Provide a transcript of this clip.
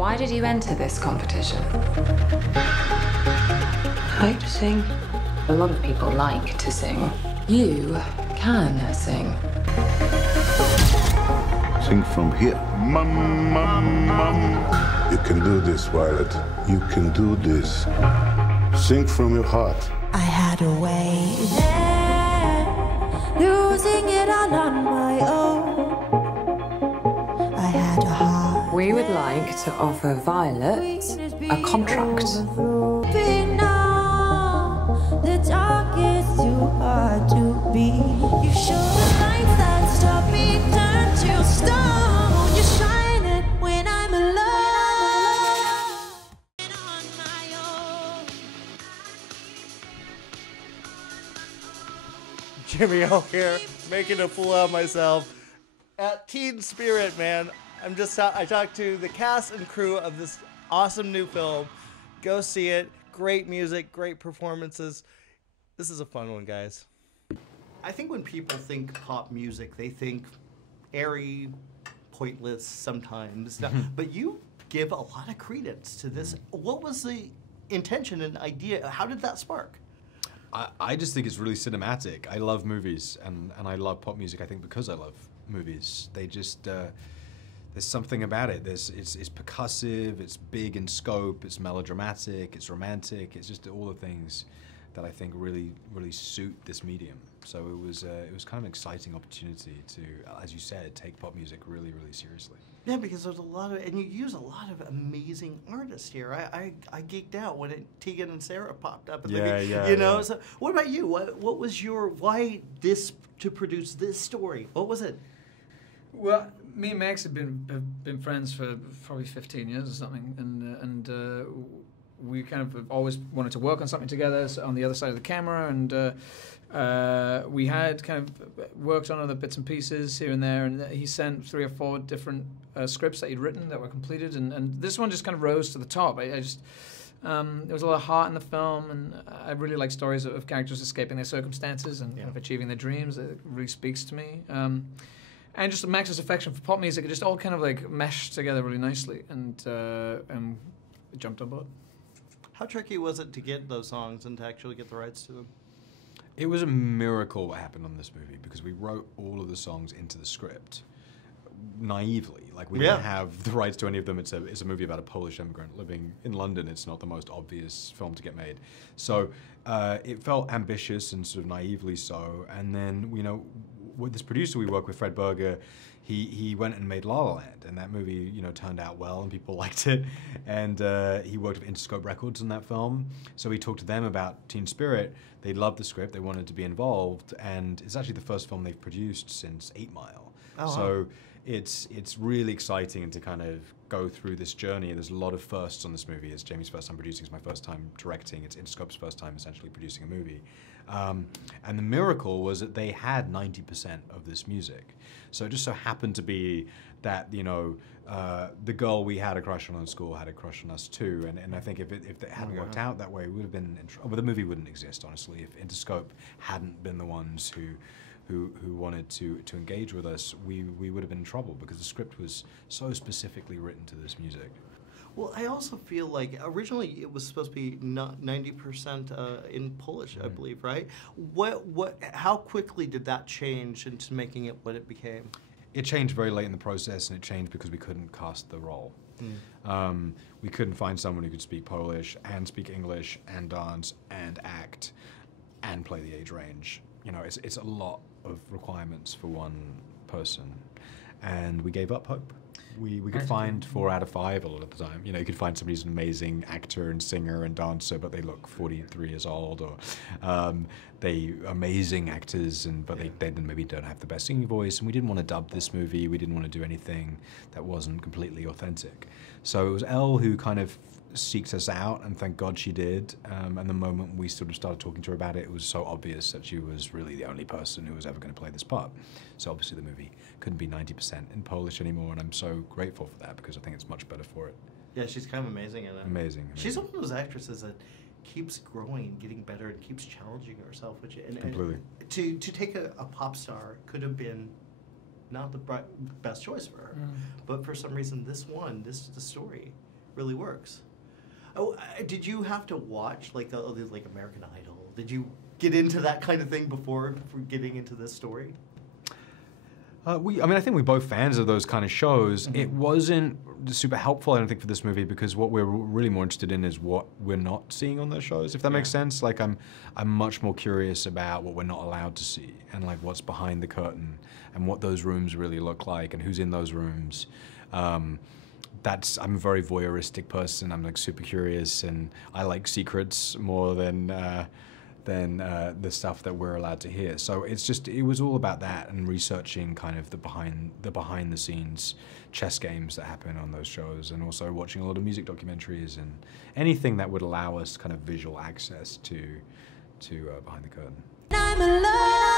Why did you enter this competition? I like to sing. A lot of people like to sing. You can sing. Sing from here. Mum, mum, mum. You can do this, Violet. You can do this. Sing from your heart. I had a way there, losing it all on my own. I had a heart. We would like to offer Violet a contract. The dark is too hard to be. You show the lights that stop me turn to stone. You shine it when I'm alone. On my own. Jimmy O here, making a fool out of myself at Teen Spirit, man. I talked to the cast and crew of this awesome new film. Go see it. Great music, great performances. This is a fun one, guys. I think when people think pop music, they think airy, pointless sometimes. But you give a lot of credence to this. What was the intention and idea? How did that spark? I just think it's really cinematic. I love movies, and I love pop music, I think, because I love movies. They just, there's something about it. It's percussive, it's big in scope, it's melodramatic, it's romantic. It's just all the things that I think really suit this medium. So it was kind of an exciting opportunity to, as you said, take pop music really seriously. Yeah, because there's a lot of, and you use a lot of amazing artists here. I geeked out when Tegan and Sarah popped up. You know. So what about you? What was your, why this to produce this story? What was it? Well, me and Max have been friends for probably 15 years or something, and we kind of always wanted to work on something together on the other side of the camera, and we had kind of worked on other bits and pieces here and there, and he sent 3 or 4 different scripts that he'd written that were completed, and this one just kind of rose to the top. I just there was a lot of heart in the film, and I really like stories of characters escaping their circumstances and kind of achieving their dreams. It really speaks to me. And just Max's affection for pop music, it just all kind of like meshed together really nicely, and it jumped on board. How tricky was it to get those songs and to actually get the rights to them? It was a miracle what happened on this movie, because we wrote all of the songs into the script naively. Like, we didn't have the rights to any of them. It's a movie about a Polish immigrant living in London. It's not the most obvious film to get made. So it felt ambitious and sort of naively so. And then, you know, with this producer we work with, Fred Berger, he went and made La La Land, and that movie, you know, turned out well and people liked it. And he worked with Interscope Records on that film, so he talked to them about Teen Spirit. They loved the script, they wanted to be involved, and it's actually the first film they've produced since 8 Mile. So it's really exciting to kind of go through this journey. There's a lot of firsts on this movie. It's Jamie's first time producing, it's my first time directing, it's Interscope's first time essentially producing a movie. And the miracle was that they had 90% of this music. So it just so happened to be that, you know, the girl we had a crush on in school had a crush on us too. And I think if it hadn't worked out that way, we would have been in trouble. Well, the movie wouldn't exist, honestly, if Interscope hadn't been the ones who wanted to engage with us. We would have been in trouble, because the script was so specifically written to this music. Well, I also feel like originally it was supposed to be not 90% in Polish, I believe, right? How quickly did that change into making it what it became? It changed very late in the process, and it changed because we couldn't cast the role. We couldn't find someone who could speak Polish and speak English and dance and act and play the age range. You know, it's a lot of requirements for one person, and we gave up hope. We could find 4 out of 5 a lot of the time. You know, you could find somebody who's an amazing actor and singer and dancer, but they look 43 years old, or they amazing actors, but they maybe don't have the best singing voice. And we didn't want to dub this movie. We didn't want to do anything that wasn't completely authentic. So it was Elle who kind of seeked us out, and thank God she did. And the moment we sort of started talking to her about it, it was so obvious that she was really the only person who was ever going to play this part. So obviously the movie couldn't be 90% in Polish anymore, and I'm so grateful for that, because I think it's much better for it. Yeah, she's kind of amazing in it. Amazing. She's one of those actresses that keeps growing and getting better and keeps challenging herself. Completely. To take a pop star could have been not the best choice for her, but for some reason the story really works. Oh, did you have to watch like like American Idol? Did you get into that kind of thing before getting into this story? I mean, I think we're both fans of those kind of shows. Mm-hmm. It wasn't super helpful, I don't think, for this movie, because what we're really more interested in is what we're not seeing on those shows, if that makes sense. Like, I'm much more curious about what we're not allowed to see, and like what's behind the curtain, and what those rooms really look like, and who's in those rooms. I'm a very voyeuristic person. I'm like super curious, and I like secrets more than the stuff that we're allowed to hear. So it was all about that, and researching kind of the behind the scenes chess games that happen on those shows, and also watching a lot of music documentaries and anything that would allow us kind of visual access to behind the curtain. I'm alone.